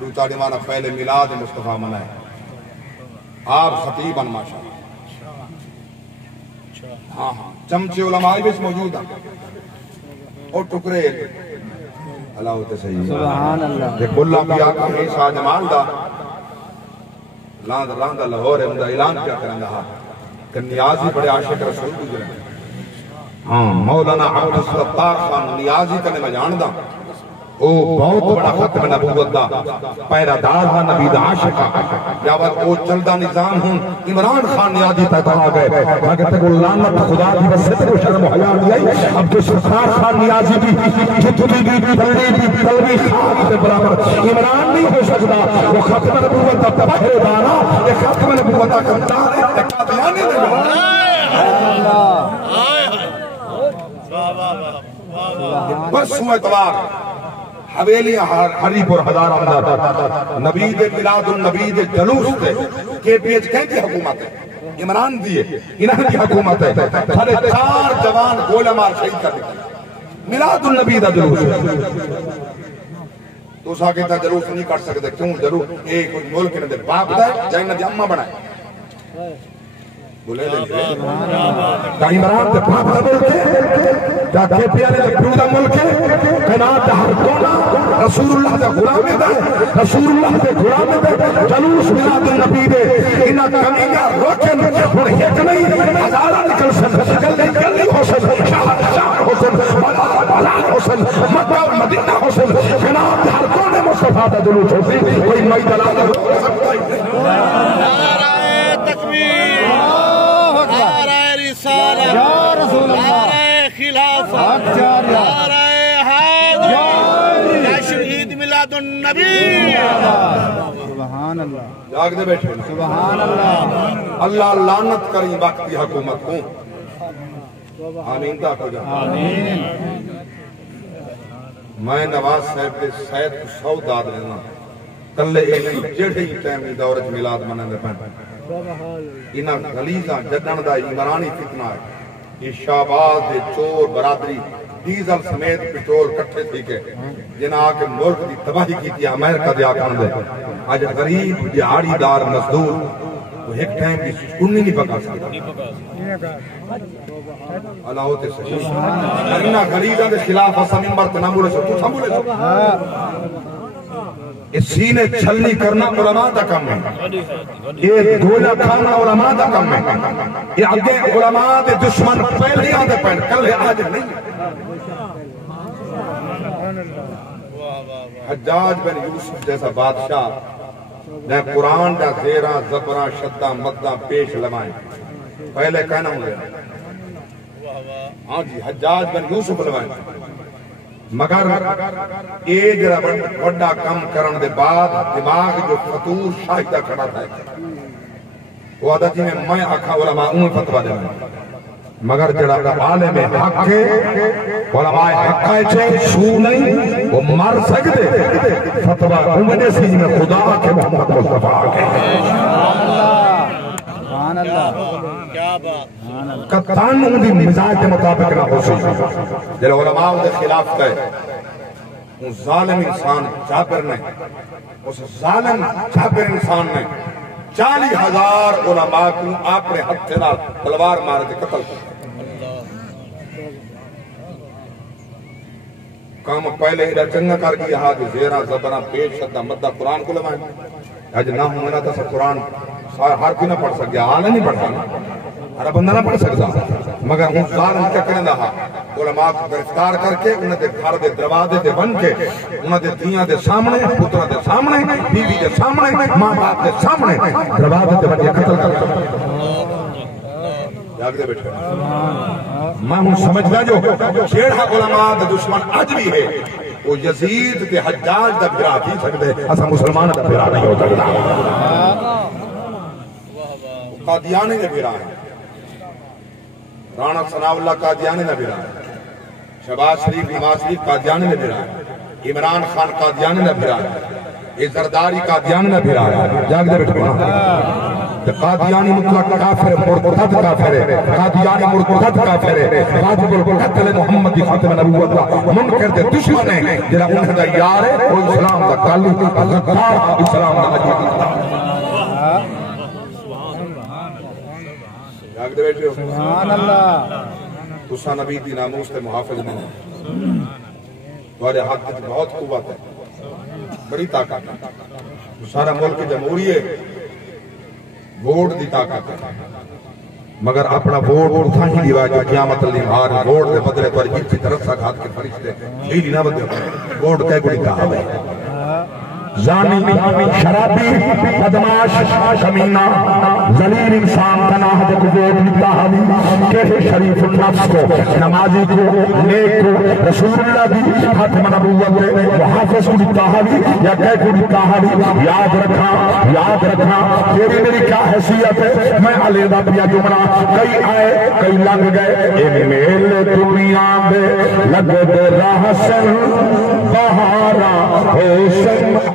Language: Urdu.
دوتا دیوانا فعل میلاد مصطفیٰ منائے آپ خطیباً ماشاءاللہ ہاں چمچے علماء بھی اس موجود ہیں اور ٹکرے اللہ ہوتے صحیح سبحان اللہ ایک بلہ بھی آقا میں عیسیٰ جمال دا لاندہ لاہور ہے اندہ اعلان کیا کریں دا کہ نیازی بڑے عاشق رسول گزرے ہاں مولانا عبدالستار خان نیازی کنے میں جاندہ او بہت بڑا ختم نبوت دا پیرادار ہاں نبی دا عاشقہ جاوت او چلدہ نظام ہوں عمران خان نیازی تک آ گئے اگر تک لعنت خدا دی وسط و شرم و حیا دی آئی عبدالستار خان نیازی بھی جتنی بھی تلوی خان سے برابر عمران نہیں ہو سکتا وہ ختم نبوت دا پہرے دارا یہ ختم نبوت دا کمدار ہے قادیانی نے بس سو اتوار حویلیاں ہری پر ہزار اندر نبی دے ملاد النبی دے جلوس دے کے پیج کہیں کی حکومت ہے عمران دیئے انہاں کی حکومت ہے سارے 4 جوان گولہ مار شہید کر دیا ملاد النبی دا جلوس تو اس آگے تا جلوس نہیں کر سکتے کیوں جلوس ایک ملک نے دے باپ دے جائنہ دی اممہ بنائے بولے دے کہ عمران دے باپ دا ملک ہے کہ کے پیالے دے پیو دا ملک ہے کنات دا ہر کونا رسول اللہ دے غلام دے رسول اللہ دے غلام دے جلوس ملاد النبی دے انہا کمیگا روکن اور ایک نہیں ہزارہ نکل سن گلی حسن شاہ حسن بلا حسن مکہ و مدینہ حسن کنات دا ہر کونے مصطفیٰ دا جلوس ہوتی کوئی مئی دلالہ ہو سکتا ہے نعرہ تکبیر نعرہ رسالہ نعرہ خلافت نعرہ حیدر جشن عید میلاد النبی سبحان اللہ جاگ دے بیٹھے سبحان اللہ اللہ لعنت کریں وقت کی حکومت کو آمین تا کو جا آمین میں نواز صاحب کے سید کو 100 داد لینا کلے ایک جڑے ہی ٹائمی دورت میلاد منن دے پہن انہاں غلیظاں جدن دا عمرانی فتنہ ہے یہ شہباز دے چور برادری ڈیزل سمیت پٹرول کٹھے تھی کے جنہاں آکے ملک دی تباہی کی تھی امریکہ دے آکھن دے آج غریب دیہاڑی دار مزدور وہ ایک ٹائم کی سکنی نہیں پکا سکتا اللہ ہوتے سے انہاں غریباں دے خلاف اسا منبر تے نہ بولے سو تو سنبھولے سو اس سینے چھلنی کرنا علماء دا کم ہے یہ گولہ کھانا علماء دا کم ہے یہ آگے علماء دے دشمن پہلے آدھے پہن کل ہے آج نہیں حجاج بن یوسف جیسا بادشاہ نے قرآن دا زیرہ زبرہ شدہ مدہ پیش لمائیں پہلے کہنا ہوں گے ہاں جی حجاج بن یوسف لمائیں مگر یہ جرہ بڑا کم کرن دے بعد دماغ جو فطور شاہدہ کھڑا تھا وہ عادتی میں آکھا علماء فتوہ دے مگر جڑا عالم حق ہے علماء حق ہے چھے سو نہیں وہ مر سکتے فتوہ امدے سی میں خدا کے محمد مصطفیٰ کے سبحان اللہ کیا بات کتان اندی مزاج کے مطابق نہ ہو سکتا جل علماء دے خلاف کہے وہ ظالم انسان جابر نے اس ظالم جابر انسان نے 40,000 علماء کو اپنے ہتھ سے تلوار مارے دے قتل کر کام پہلے ہی چنگا کر گیا ہاں زیرہ زبرہ پیش شدہ مدہ قرآن کو لمائیں آج نہ ہونا تھا سب قرآن ہر کوئی نہ پڑھ سکیا آلہ نہیں پڑھتا ہر بندہ نہ پڑھ سکتا مگر ہوں ظالم کیا کرنے رہا علماء کو گرفتار کر کے انہیں دے گھر دے دروازے دے بن کے انہیں دے دیاں دے سامنے پترہ دے سامنے بیوی دے سامنے ماں باپ دے سامنے دروازے دے بن کے قتل کر جاگ دے بیٹھے میں ہوں سمجھنا جو چھیڑا علماء دے دشمن آج بھی ہے وہ یزید دے حجاج دا بھرا تھی سکتے ایسا مسلمان دا بھرا نہیں ہو سکتا قادیانی نے بھرا ہے رانا ثناء اللہ قادیانی نے بھرا ہے شہباز شریف نواز شریف قادیانی نے بھرا ہے عمران خان قادیانی نے بھرا ہے زرداری قادیانی نے بھرا ہے جاگ دے بیٹھے قادیانی مطلق کافر مرتد کافر ہے، قادیانی مرتد کافر ہے، واجب القتل محمد دی خاتم نبوت دا منکر دے دشمن ہے، جڑا انہاں دا یار ہے وہ اسلام دا کالی غدار اسلام دا عجیب جاگدے بیٹھے ہو سبحان اللہ تساں نبی دی ناموس تے محافظ نہیں تمہارے ہاتھ میں بہت قوت ہے، بڑی طاقت ہے، سارا ملک جمہوری ہے، ووٹ دی طاقت ہے، مگر اپنا ووٹ اتھا ہی دیوا جو قیامت اللہ ہار ووٹ دے بدلے تو عجیب کی طرف سا کھات کے فرشتے بیلی نہ بدلے ووٹ کہے گوڑی کہا ہے زانی شرابی بدماش کمینہ ذلیل انسان تناہ دے کو ووٹ لیتا ہمی کہ شریف النفس کو نمازی کو نیک کو رسول اللہ بھی خاتم نبوت دے محافظ کو لیتا ہمی یا کہہ کو لیتا ہمی یاد رکھا تیری میری کیا حیثیت ہے میں علیدہ پیا جمعہ کئی آئے کئی لنگ گئے اے میلے دنیا میں لگ دے راہ سن بہارا حسن